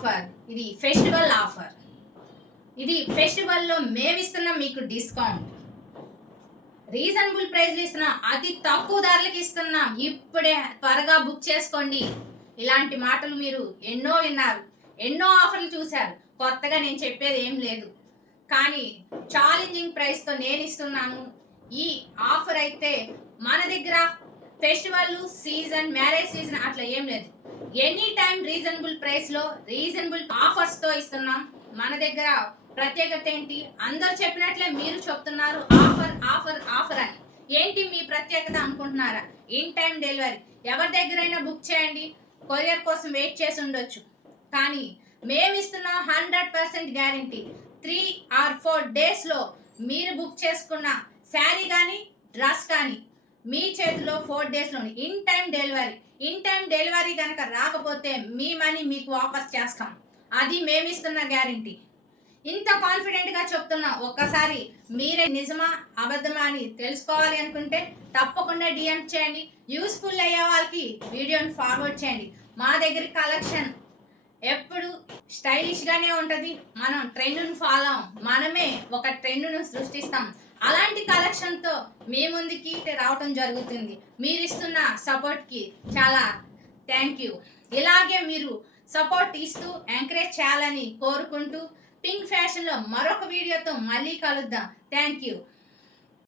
Offer. ఇది festival offer. ఇది ఫెస్టివల్లో మేమిస్తున్నాం మీకు డిస్కౌంట్. రీజనబుల్ ప్రైస్లు ఇస్తున్నాం, అతి తక్కువ ధరలకు ఇస్తున్నాం. ఇప్పుడే త్వరగా బుక్ చేసుకోండి. ఇలాంటి మాటలు మీరు ఎన్నో విన్నారు, ఎన్నో ఆఫర్లు చూశారు. కొత్తగా నేను చెప్పేది ఏం లేదు, కానీ ఛాలెంజింగ్ ప్రైస్తో నేను ఇస్తున్నాను. ఈ ఆఫర్ అయితే మన దగ్గర ఫెస్టివల్ సీజన్, మ్యారేజ్ సీజన్ అట్లా ఏం లేదు. ఎనీ టైం రీజనబుల్ ప్రైస్లో రీజనబుల్ ఆఫర్స్తో ఇస్తున్నాం. మన దగ్గర ప్రత్యేకత ఏంటి? అందరు చెప్పినట్లే మీరు చెప్తున్నారు ఆఫర్ ఆఫర్ ఆఫర్ అని. ఏంటి మీ ప్రత్యేకత అనుకుంటున్నారా? In time delivery. ఎవరి దగ్గరైనా బుక్ చేయండి, కొరియర్ కోసం వెయిట్ చేసి ఉండొచ్చు, కానీ మేము ఇస్తున్న 100% గ్యారంటీ. 3 or 4 డేస్లో మీరు బుక్ చేసుకున్న శారీ కానీ డ్రెస్ కానీ మీ చేతిలో 4 డేస్లో in time delivery. In time delivery కనుక రాకపోతే మీ మనీ మీకు వాపస్ చేస్తాం. అది మేము ఇస్తున్న గ్యారంటీ. ఇంత కాన్ఫిడెంట్గా చెప్తున్నా. ఒక్కసారి మీరే నిజమా అబద్ధమా అని తెలుసుకోవాలి అనుకుంటే తప్పకుండా డిఎం చేయండి. యూస్ఫుల్ అయ్యే వాళ్ళకి వీడియోని ఫార్వర్డ్ చేయండి. మా దగ్గర కలెక్షన్ ఎప్పుడు స్టైలిష్గానే ఉంటుంది. మనం ట్రెండ్ను ఫాలో, మనమే ఒక ట్రెండ్ను సృష్టిస్తాం. అలాంటి కలెక్షన్తో మీ ముందుకి రావటం జరుగుతుంది. మీరు ఇస్తున్న సపోర్ట్కి చాలా థ్యాంక్ యూ. ఇలాగే మీరు సపోర్ట్ ఇస్తూ ఎంకరేజ్ చేయాలని కోరుకుంటూ పింక్ ఫ్యాషన్లో మరొక వీడియోతో మళ్ళీ కలుద్దాం. Thank you.